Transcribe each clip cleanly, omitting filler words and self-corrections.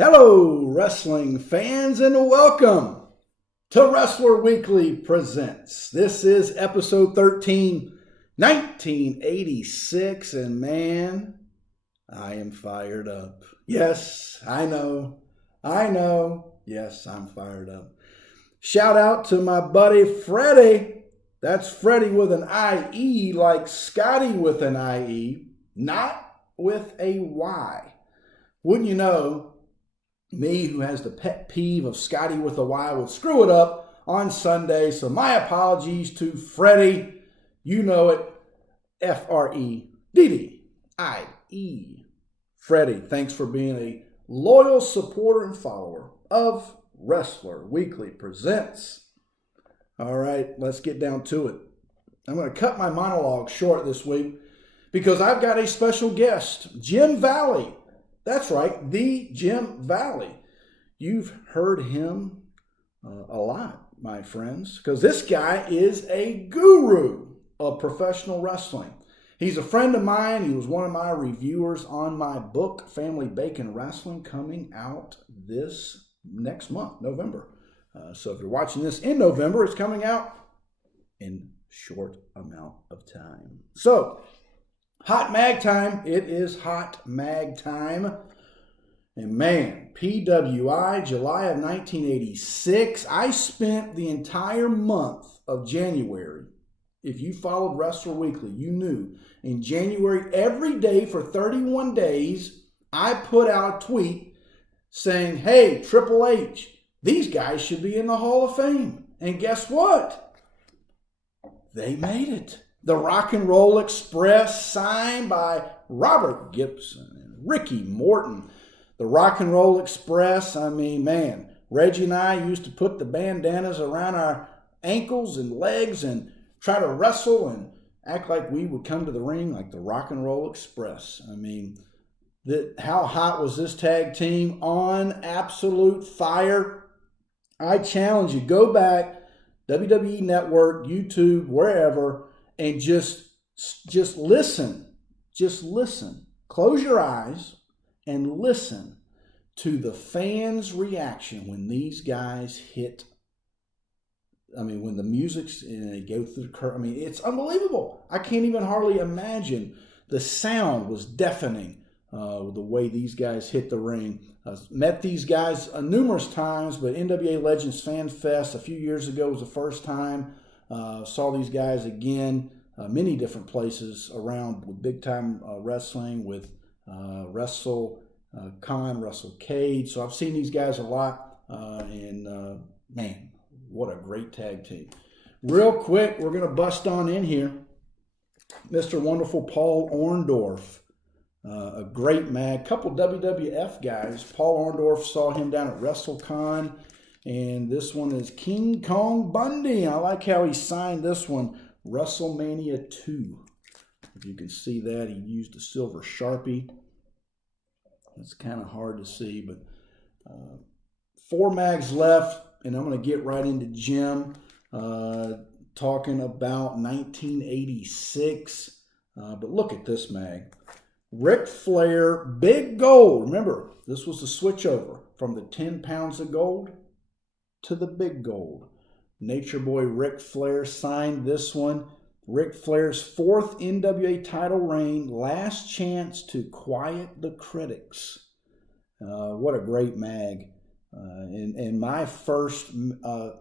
Hello, wrestling fans, and welcome to Wrestler Weekly Presents. This is episode 13, 1986, and man, I am fired up. Yes, I know. Yes, I'm fired up. Shout out to my buddy Freddie. That's Freddie with an I-E, like Scottie with an I-E, not with a Y. Wouldn't you know, me, who has the pet peeve of Scottie with a Y, would screw it up on Sunday. So my apologies to Freddie. You know it. F-R-E-D-D-I-E. Freddie, thanks for being a loyal supporter and follower of Wrestler Weekly Presents. All right, let's get down to it. I'm going to cut my monologue short this week because I've got a special guest, Jim Valley. That's right, the Jim Valley. You've heard him a lot, my friends, because this guy is a guru of professional wrestling. He's a friend of mine. He was one of my reviewers on my book, Family Bacon Wrestling, coming out this next month, November. So if you're watching this in November, it's coming out in short amount of time. So, hot mag time. It is hot mag time. And man, PWI, July of 1986. I spent the entire month of January. If you followed Wrestler Weekly, you knew. In January, every day for 31 days, I put out a tweet saying, hey, Triple H, these guys should be in the Hall of Fame. And guess what? They made it. The Rock and Roll Express, signed by Robert Gibson and Ricky Morton. The Rock and Roll Express, I mean, man, Reggie and I used to put the bandanas around our ankles and legs and try to wrestle and act like we would come to the ring like the Rock and Roll Express. I mean, how hot was this tag team? On absolute fire. I challenge you, go back, WWE Network, YouTube, wherever, and just listen. Just listen. Close your eyes and listen to the fans' reaction when these guys hit. I mean, when the music's and they go through the curtain. I mean, it's unbelievable. I can't even hardly imagine. The sound was deafening with the way these guys hit the ring. Met these guys numerous times, but NWA Legends Fan Fest a few years ago was the first time. Saw these guys again, many different places around with big time wrestling, with WrestleCade. So I've seen these guys a lot, and man, what a great tag team. Real quick, we're going to bust on in here. Mr. Wonderful Paul Orndorff, a great mag. Couple WWF guys. Paul Orndorff, saw him down at WrestleCon, and this one is King Kong Bundy. I like how he signed this one, WrestleMania 2. If you can see that, he used a silver Sharpie. It's kind of hard to see, but 4 mags left, and I'm going to get right into Jim talking about 1986. But look at this mag. Ric Flair, big gold. Remember, this was the switchover from the 10 pounds of gold to the big gold. Nature Boy Ric Flair signed this one. Ric Flair's 4th NWA title reign, last chance to quiet the critics. What a great mag. And my first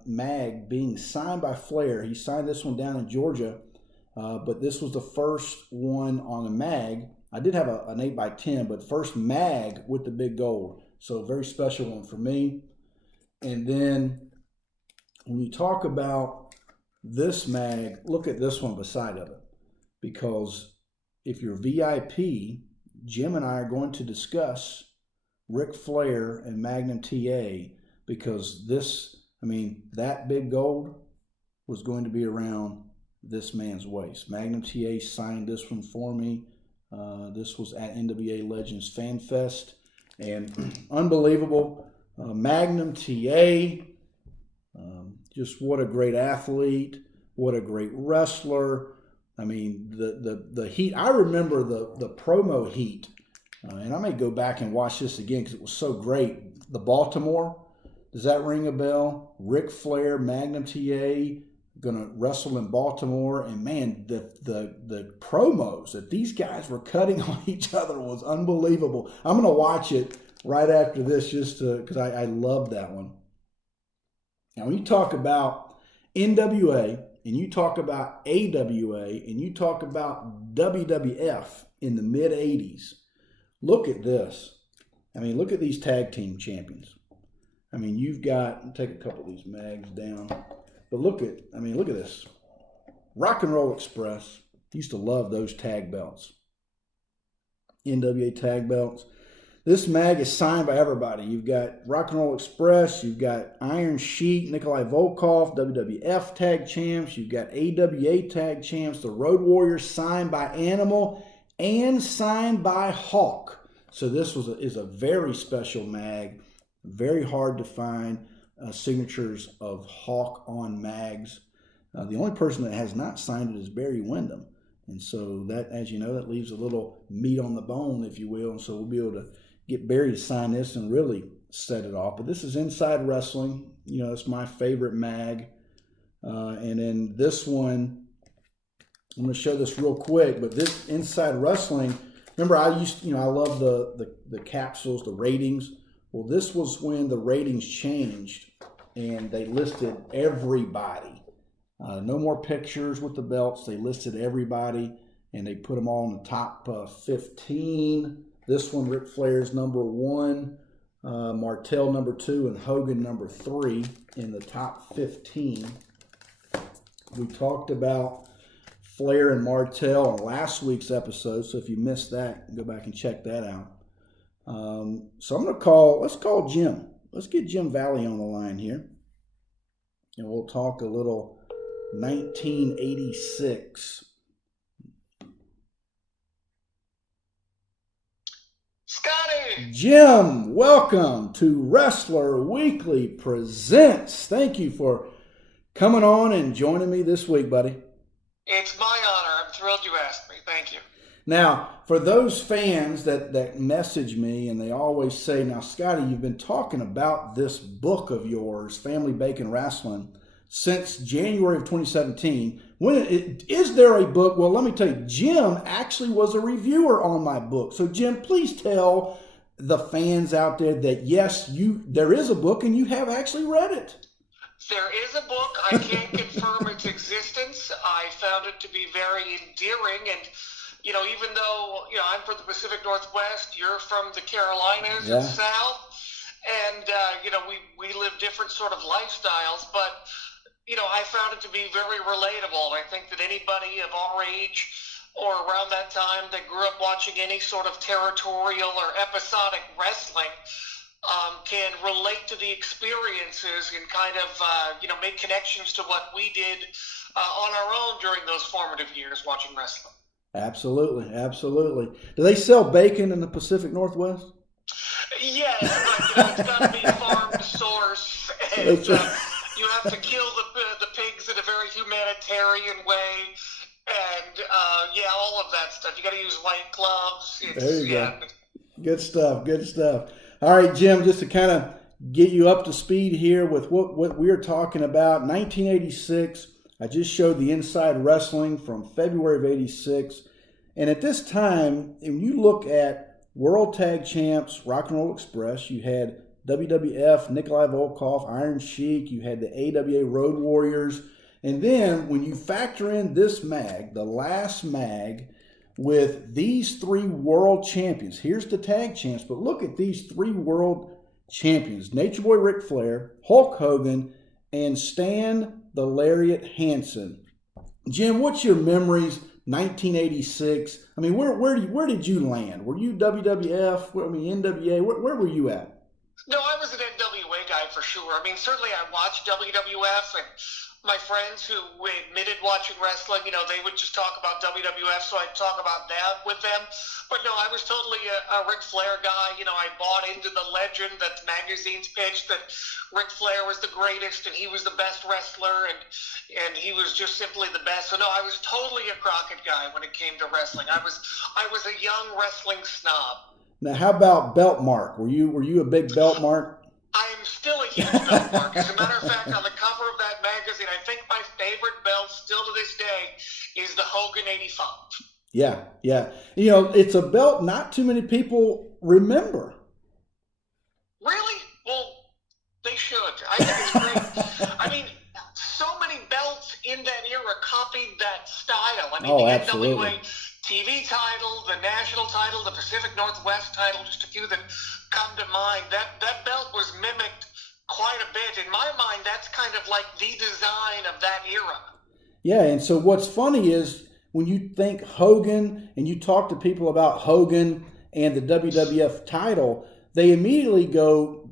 mag being signed by Flair. He signed this one down in Georgia, but this was the first one on a mag. I did have an 8x10, but first mag with the big gold. So very special one for me. And then when you talk about this mag, look at this one beside of it. Because if you're VIP, Jim and I are going to discuss Ric Flair and Magnum TA, because that big gold was going to be around this man's waist. Magnum TA signed this one for me. This was at NWA Legends Fan Fest, and unbelievable. Magnum TA, just what a great athlete, what a great wrestler. I mean, the heat. I remember the promo heat And I may go back and watch this again because it was so great. The Baltimore, does that ring a bell? Ric Flair, Magnum TA, going to wrestle in Baltimore. And man, the promos that these guys were cutting on each other was unbelievable. I'm going to watch it right after this just because I love that one. Now, when you talk about NWA and you talk about AWA and you talk about WWF in the mid-'80s, look at this. I mean, look at these tag team champions. I mean, you've got, take a couple of these mags down, but look at this. Rock and Roll Express. Used to love those tag belts. NWA tag belts. This mag is signed by everybody. You've got Rock and Roll Express. You've got Iron Sheik, Nikolai Volkov, WWF tag champs. You've got AWA tag champs. The Road Warriors signed by Animal and signed by Hawk. So this is a very special mag. Very hard to find signatures of Hawk on mags. The only person that has not signed it is Barry Windham. And so that, as you know, that leaves a little meat on the bone, if you will. And so we'll be able to get Barry to sign this and really set it off. But this is Inside Wrestling. You know, it's my favorite mag. And then this one, I'm going to show this real quick. But this Inside Wrestling, remember I love the capsules, the ratings. Well, this was when the ratings changed and they listed everybody. No more pictures with the belts. They listed everybody and they put them all in the top 15. This one, Ric Flair's number 1, Martel number 2, and Hogan number 3 in the top 15. We talked about Flair and Martel on last week's episode, so if you missed that, go back and check that out. So I'm going to let's call Jim. Let's get Jim Valley on the line here. And we'll talk a little 1986. Scottie! Jim, welcome to Wrestler Weekly Presents. Thank you for coming on and joining me this week, buddy. It's my honor. I'm thrilled you asked me. Thank you. Now, for those fans that message me and they always say, now, Scottie, you've been talking about this book of yours, Family Bacon Wrestling, since January of 2017. Is there a book? Well, let me tell you, Jim actually was a reviewer on my book. So, Jim, please tell the fans out there that, yes, there is a book and you have actually read it. There is a book. I can't confirm its existence. I found it to be very endearing and even though, I'm from the Pacific Northwest, you're from the Carolinas and South, and, we live different sort of lifestyles, but, I found it to be very relatable. I think that anybody of our age or around that time that grew up watching any sort of territorial or episodic wrestling can relate to the experiences and kind of, make connections to what we did on our own during those formative years watching wrestling. Absolutely, absolutely. Do they sell bacon in the Pacific Northwest? Yes, but it's got to be farm to source, and you have to kill the pigs in a very humanitarian way, and all of that stuff. You got to use white gloves. There you go. Good stuff. Good stuff. All right, Jim. Just to kind of get you up to speed here with what we're talking about, 1986. I just showed the Inside Wrestling from February of 86. And at this time, when you look at World Tag Champs, Rock and Roll Express, you had WWF, Nikolai Volkov, Iron Sheik, you had the AWA Road Warriors. And then when you factor in this mag, the last mag, with these 3 world champions, here's the tag champs, but look at these 3 world champions, Nature Boy Ric Flair, Hulk Hogan, and Stan the Lariat Hansen. Jim, what's your memories? 1986. I mean, where did you land? Were you WWF? NWA? Where were you at? No, I was an NWA guy for sure. I mean, certainly I watched WWF, and my friends who admitted watching wrestling, they would just talk about WWF, so I'd talk about that with them. But no, I was totally a Ric Flair guy. I bought into the legend that magazines pitched that Ric Flair was the greatest and he was the best wrestler and he was just simply the best. So no, I was totally a Crockett guy when it came to wrestling. I was a young wrestling snob. Now, how about belt mark? Were you a big belt mark? I am still a huge belt mark. As a matter of fact, on the cover of that magazine, I think my favorite belt still to this day is the Hogan 85. Yeah, yeah. You know, it's a belt not too many people remember. Really? Well, they should. I think it's great. I mean, so many belts in that era copied that style. I mean, Oh, the absolutely. NWA TV title, the national title, the Pacific Northwest title, just a few that come to mind. That belt was mimicked quite a bit. In my mind, that's kind of like the design of that era. Yeah, and so what's funny is when you think Hogan and you talk to people about Hogan and the WWF title, they immediately go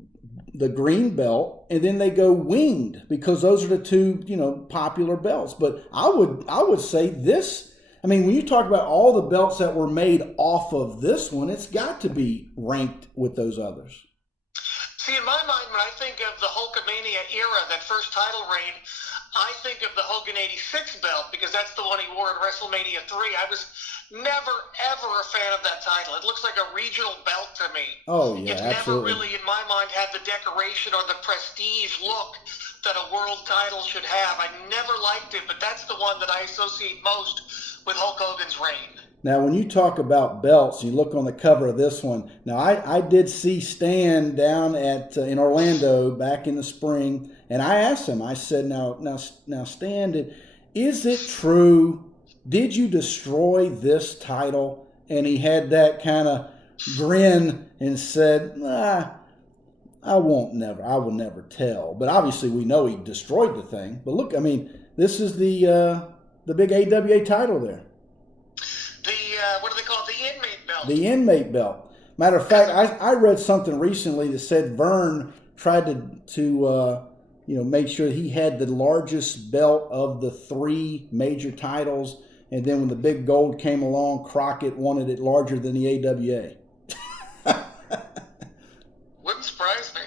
the green belt and then they go winged because those are the two, popular belts. But I would say this, I mean, when you talk about all the belts that were made off of this one, it's got to be ranked with those others. See, in my mind, when I think of the Hulkamania era, that first title reign, I think of the Hogan 86 belt because that's the one he wore in WrestleMania 3. I was never, ever a fan of that title. It looks like a regional belt to me. Oh, yeah, It's absolutely. never really, in my mind, had the decoration or the prestige look that a world title should have. I never liked it, but that's the one that I associate most with Hulk Hogan's reign. Now, when you talk about belts, you look on the cover of this one. Now, I did see Stan down at in Orlando back in the spring, and I asked him. I said, "Now, Stan, is it true? Did you destroy this title?" And he had that kind of grin and said, I will never tell." But obviously, we know he destroyed the thing. But look, I mean, this is the big AWA title there. What do they call it? The inmate belt. The inmate belt. Matter of fact, I read something recently that said Vern tried to make sure he had the largest belt of the three major titles, and then when the big gold came along, Crockett wanted it larger than the AWA. Wouldn't surprise me.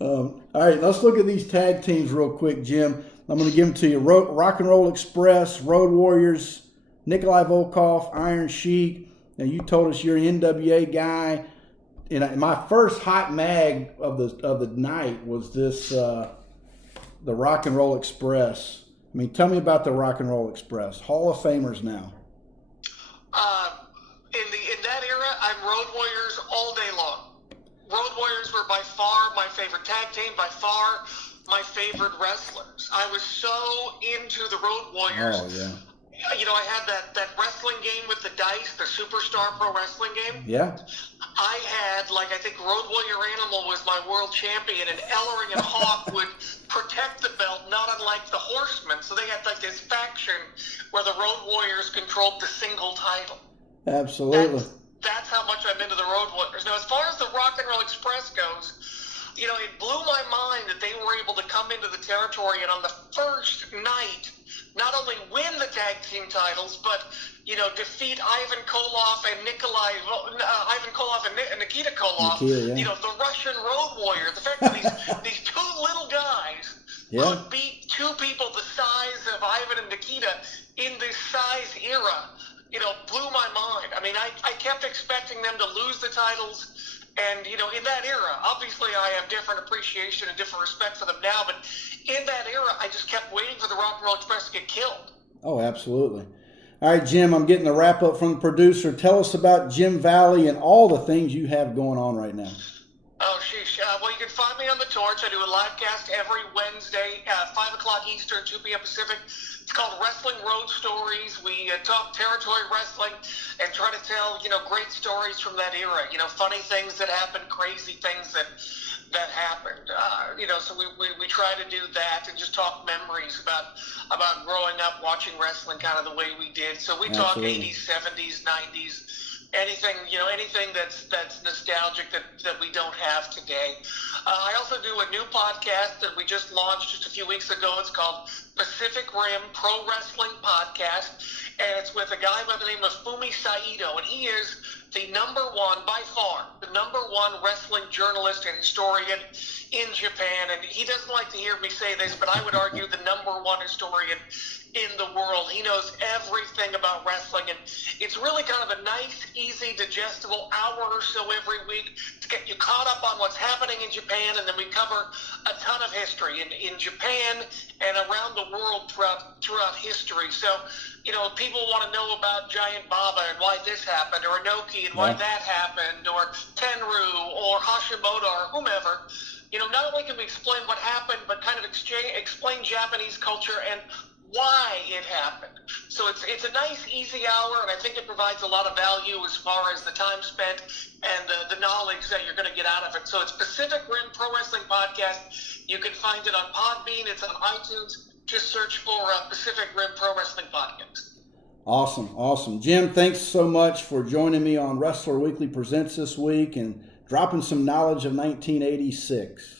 All right, let's look at these tag teams real quick, Jim. I'm going to give them to you. Rock and Roll Express, Road Warriors, Nikolai Volkov, Iron Sheik. Now, you told us you're an NWA guy. And my first hot mag of the night was this, the Rock and Roll Express. I mean, tell me about the Rock and Roll Express. Hall of Famers now. In that era, I'm Road Warriors all day long. Road Warriors were by far my favorite tag team, by far my favorite wrestlers. I was so into the Road Warriors. Oh, yeah. I had that wrestling game with the dice, the Superstar Pro Wrestling game. Yeah. I had, I think Road Warrior Animal was my world champion, and Ellering and Hawk would protect the belt, not unlike the Horsemen. So they had, this faction where the Road Warriors controlled the single title. Absolutely. That's how much I'm into the Road Warriors. Now, as far as the Rock and Roll Express goes, it blew my mind that they were able to come into the territory and on the first night not only win the tag team titles, but defeat Ivan Koloff and Nikita Koloff. Nikita, yeah. The Russian Road Warrior. The fact that these two little guys could beat two people the size of Ivan and Nikita in this size era, blew my mind. I mean, I kept expecting them to lose the titles. And, in that era, obviously I have different appreciation and different respect for them now, but in that era, I just kept waiting for the Rock and Roll Express to get killed. Oh, absolutely. All right, Jim, I'm getting a wrap up from the producer. Tell us about Jim Valley and all the things you have going on right now. Oh, sheesh. Well, you can find me on The Torch. I do a live cast every Wednesday, 5 o'clock Eastern, 2 p.m. Pacific. It's called Wrestling Road Stories. We talk territory wrestling and try to tell, great stories from that era. Funny things that happened, crazy things that happened. So we try to do that and just talk memories about growing up watching wrestling kind of the way we did. So we talk 80s, 70s, 90s. Anything that's nostalgic that we don't have today. I also do a new podcast that we just launched just a few weeks ago. It's called Pacific Rim Pro Wrestling Podcast, and it's with a guy by the name of Fumi Saito, and he is by far, the number one wrestling journalist and historian in Japan. And he doesn't like to hear me say this, but I would argue the number one historian in the world. He knows everything about wrestling, and it's really kind of a nice, easy, digestible hour or so every week to get you caught up on what's happening in Japan, and then we cover a ton of history in Japan and around the world throughout history. So, you know, people want to know about Giant Baba and why this happened, or Inoki and why that happened, or Tenru, or Hashimoto, or whomever. You know, not only can we explain what happened, but kind of explain Japanese culture and why it happened. So it's a nice, easy hour, and I think it provides a lot of value as far as the time spent and the knowledge that you're going to get out of it. So it's Pacific Rim Pro Wrestling Podcast. You can find it on Podbean. It's on iTunes. Just search for Pacific Rim Pro Wrestling Podcast. Awesome. Jim, thanks so much for joining me on Wrestler Weekly Presents this week and dropping some knowledge of 1986.